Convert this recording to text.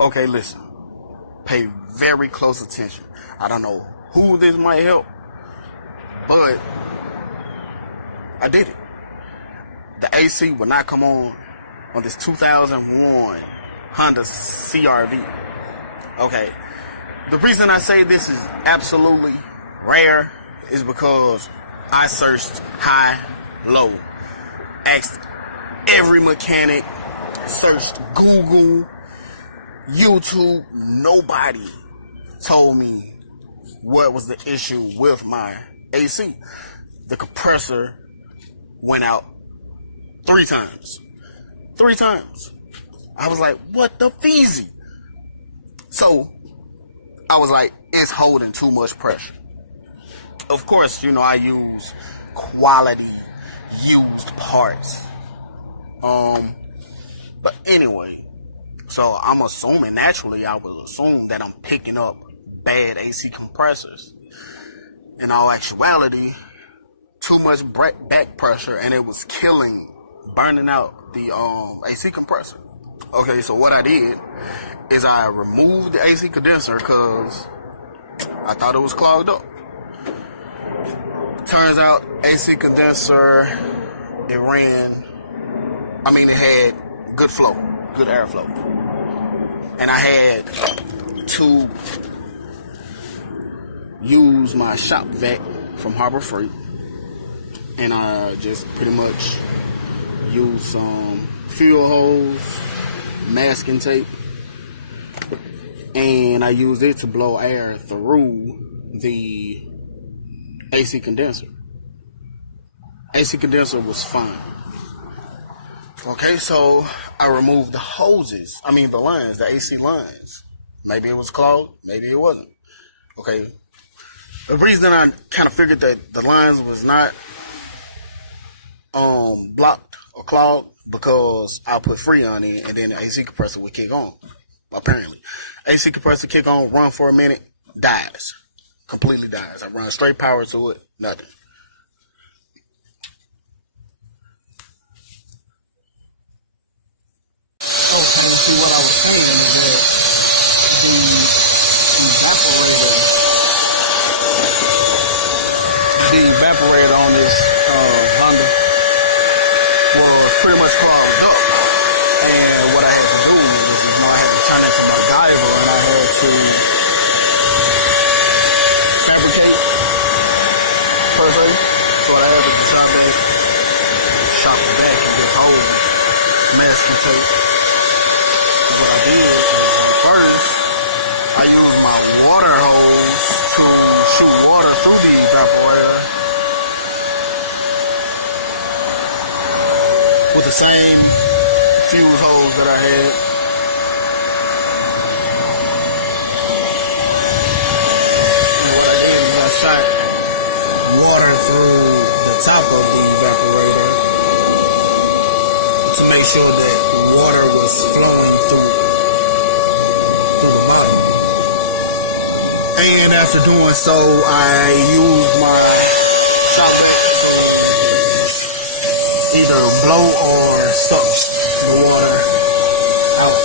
Okay, listen. Pay very close attention. I don't know who this might help, but I did it. The AC would not come on this 2001 Honda CR-V. Okay. The reason I say this is absolutely rare is because I searched high, low, asked every mechanic, searched Google, YouTube. Nobody told me what was the issue with my AC. The compressor went out 3 times. 3 times. I was like, what the feezy? So I was like, it's holding too much pressure. Of course, I use quality used parts. But anyway, so I'm assuming, naturally, I would assume that I'm picking up bad AC compressors. In all actuality, too much back pressure, and it was burning out the AC compressor. Okay, so what I did is I removed the AC condenser because I thought it was clogged up. Turns out AC condenser, it had good flow, good airflow. And I had to use my shop vac from Harbor Freight, and I just pretty much used some fuel hose, masking tape, and I used it to blow air through the AC condenser. AC condenser was fine. Okay, so I removed the hoses. The lines, the AC lines. Maybe it was clogged, maybe it wasn't. Okay. The reason I kind of figured that the lines was not blocked or clogged because I'll put freon in and then the AC compressor would kick on. Apparently. AC compressor kick on, run for a minute, dies. Completely dies. I run straight power to it, nothing. Okay, see what I was saying is that the evaporator on this Honda was pretty much clogged up. And what I had to do was, I had to turn it to my MacGyver, and I had to fabricate, per se. So what I had to do is shop it back and just hold masking tape. What I did first, I used my water hose to shoot water through the evaporator with the same fuse hose that I had. And what I did is I shot water through the top of the evaporator to make sure that water was flowing through the bottom. And after doing so, I used my shop vac to either blow or suck the water out.